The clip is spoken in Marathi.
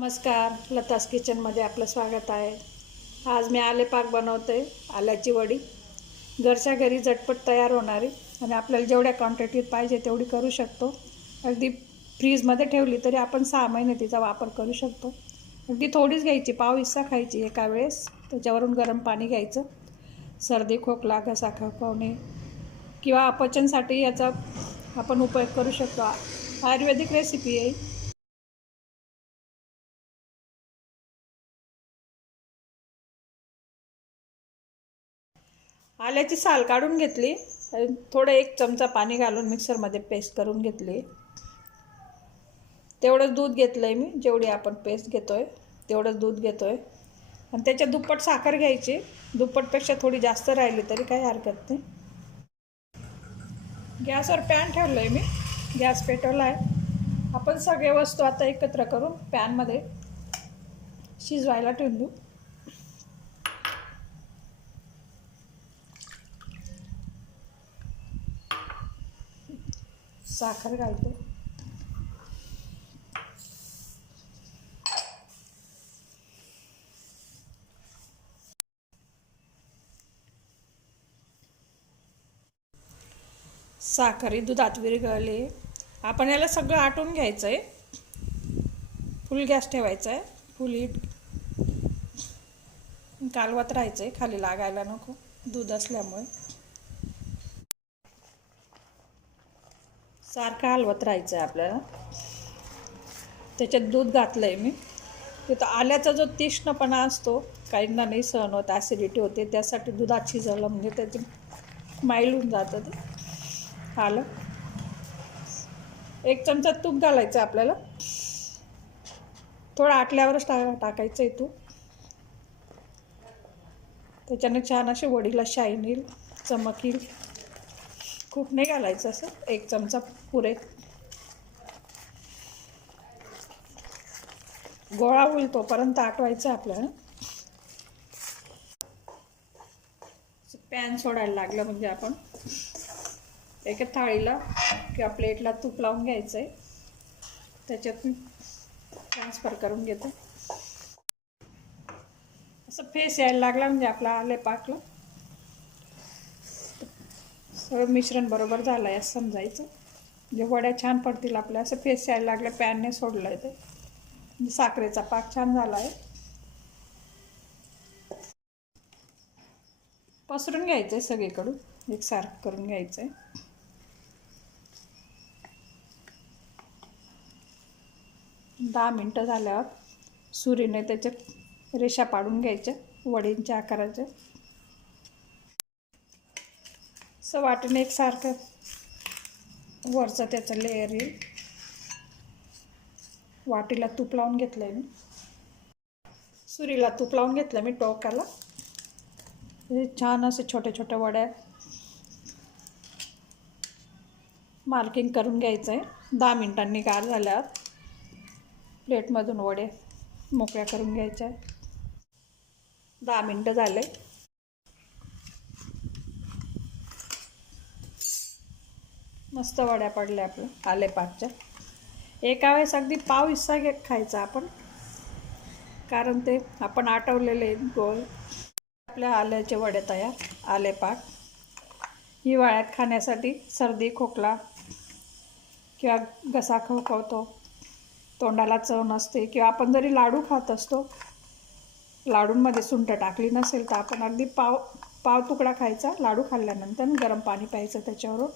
नमस्कार लतास किचनमध्ये आपलं स्वागत आहे. आज मी आले पाक बनवते आल्याची वडी. घरच्या घरी झटपट तयार होणारी आणि आपल्याला जेवढ्या क्वांटिटीत पाहिजे तेवढी करू शकतो. अगदी फ्रीजमध्ये ठेवली तरी आपण सहा महिने तिचा वापर करू शकतो. अगदी थोडीच घ्यायची पाव हिस्सा खायची एका वेळेस. त्याच्यावरून गरम पाणी घ्यायचं. सर्दी खोकला घसा खवखवणे किंवा अपचनसाठी याचा आपण उपयोग करू शकतो. आयुर्वेदिक रेसिपी आहे. आल्याची साल काढून घेतली. थोडं एक चमचा पाणी घालून मिक्सरमध्ये पेस्ट करून घेतली. तेवढंच दूध घेतलं आहे मी जेवढी आपण पेस्ट घेतो आहे तेवढंच दूध घेतो आहे आणि त्याच्या दुप्पट साखर घ्यायची. दुप्पटपेक्षा थोडी जास्त राहिली तरी काही हरकत नाही. गॅसवर पॅन ठेवलं आहे मी. गॅस पेटवला आहे आपण सगळे वस्तू आता एकत्र करून पॅनमध्ये शिजवायला ठेवून देऊ. साखर घालते. साखर दुधात विरघळले. आपण याला सगळं आटून घ्यायचं आहे फुल गॅस ठेवायचा आहे फुल हीट कालवत राहायचं आहे खाली लागायला नको. दूध असल्यामुळे. सारखं हलवत राहायचं आहे आपल्याला. त्याच्यात दूध घातलं आहे मी. तिथं आल्याचा जो तीक्ष्णपणा असतो काहींना नाही सहन होत ॲसिडिटी होते त्यासाठी दुधात शिजवलं म्हणजे त्याची माईल होऊन जातं ते. आलं. एक चमचा तूप घालायचं आहे आपल्याला. थोडं आटल्यावरच टा टाकायचं आहे तूप. त्याच्याने छान असे वडीला शाईन येईल चमक येईल खूप नाही घालायचं असं. एक चमचा पुरे. गोळा होईल तोपर्यंत आटवायचं आपल्याला. पॅन सोडायला लागलं म्हणजे आपण. एका थाळीला किंवा प्लेटला तूप लावून घ्यायचं आहे त्याच्यात मी ट्रान्सफर करून घेते. असं फेस यायला लागला म्हणजे आपला आले पाकला सगळं मिश्रण बरोबर झालं आहे असं समजायचं. म्हणजे वड्या छान पडतील आपल्या असं फेस यायला लागलं पॅनने सोडलं आहे ते. म्हणजे साखरेचा पाक छान झाला आहे पसरून घ्यायचं आहे सगळीकडून एकसारखं करून घ्यायचं आहे दहा मिनटं झाल्यावर सुरीने त्याच्या रेषा पाडून घ्यायच्या वडींच्या आकाराच्या. असं वाटून एकसारखं. वरचं त्याचं लेअर येईल. वाटीला तूप लावून घेतलं आहे मी. सुरीला तूप लावून घेतलं मी टोकाला. हे छान असे छोट्या छोट्या वड्या. मार्किंग करून घ्यायचं आहे दहा मिनटांनी गार झाल्यावर प्लेटमधून वडे मोकळ्या करून घ्यायच्या. दहा मिनटं झाले. मस्त वड्या पडल्या आपल्या आलेपाकच्या एका वेळेस अगदी पाव हिस्सा घे खायचा आपण. कारण ते आपण आटवलेले गोळ आपल्या आल्याचे वडे तयार आले पाक. हिवाळ्यात खाण्यासाठी सर्दी खोकला किंवा घसा खवखवतो. तोंडाला चव नसते किंवा आपण जरी लाडू खात असतो लाडूंमध्ये सुंट टाकली नसेल तर आपण अगदी पाव पाव तुकडा खायचा लाडू खाल्ल्यानंतर गरम पाणी प्यायचं त्याच्यावरून.